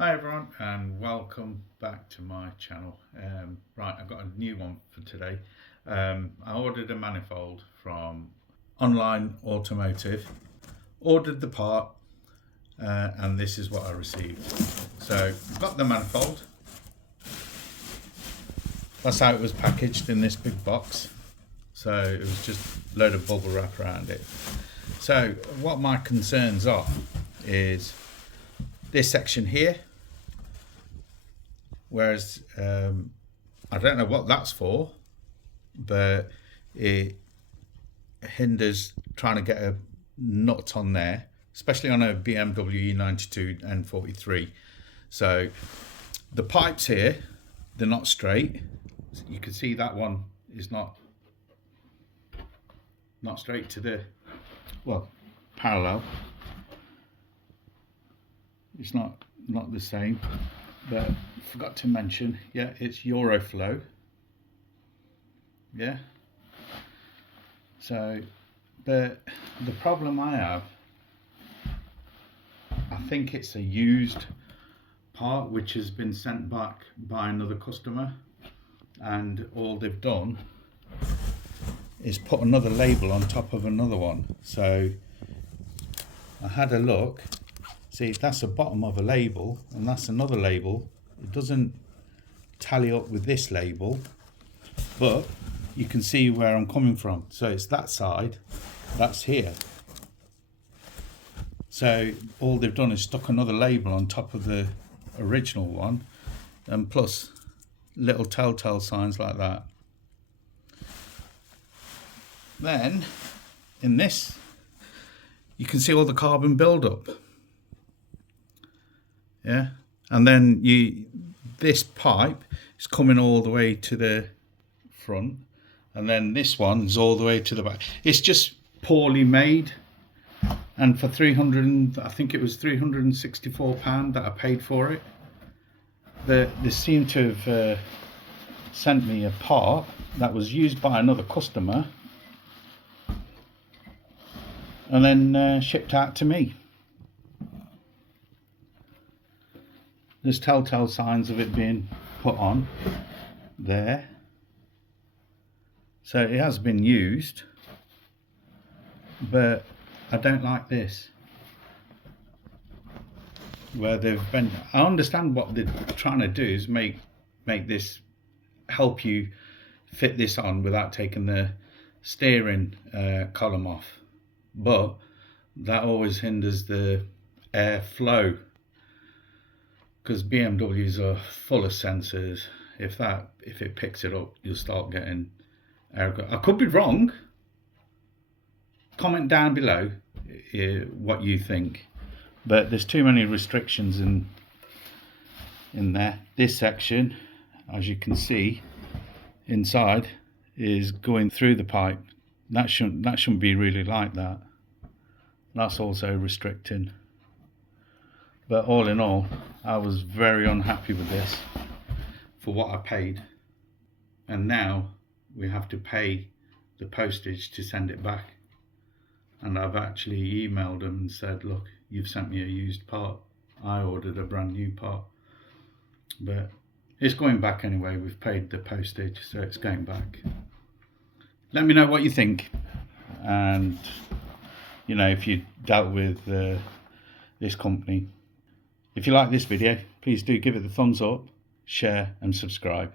Hi everyone and welcome back to my channel. Right, I've got a new one for today. I ordered a manifold from Online Automotive, ordered the part and this is what I received. So I've got the manifold. That's how it was packaged in this big box. So it was just a load of bubble wrap around it. So what my concerns are is this section here. Whereas I don't know what that's for, but it hinders trying to get a nut on there, especially on a BMW E92 N43. So the pipes here, they're not straight. You can see that one is not straight to the, well, parallel. It's not the same. But forgot to mention, yeah, it's Euroflow. Yeah. So, but the problem I have, I think it's a used part which has been sent back by another customer, and all they've done is put another label on top of another one. So I had a look. See, that's the bottom of a label and that's another label. It doesn't tally up with this label, but you can see where I'm coming from. So it's that side, that's here. So all they've done is stuck another label on top of the original one, and plus little telltale signs like that. Then in this, you can see all the carbon buildup. Yeah, and then this pipe is coming all the way to the front, and then this one is all the way to the back. It's just poorly made, and for I think it was £364 that I paid for it. They seem to have sent me a part that was used by another customer and then shipped out to me. There's telltale signs of it being put on there. So it has been used, but I don't like this. Where they've been, I understand what they're trying to do is make this, help you fit this on without taking the steering column off, but that always hinders the air flow. Because BMWs are full of sensors. If it picks it up, you'll start getting error. I could be wrong. Comment down below what you think. But there's too many restrictions in there. This section, as you can see, inside is going through the pipe. That shouldn't be really like that. That's also restricting. But all in all, I was very unhappy with this for what I paid. And now we have to pay the postage to send it back. And I've actually emailed them and said, look, you've sent me a used part. I ordered a brand new part. But it's going back anyway. We've paid the postage, so it's going back. Let me know what you think. And, you know, if you dealt with this company. If you like this video, please do give it a thumbs up, share and subscribe.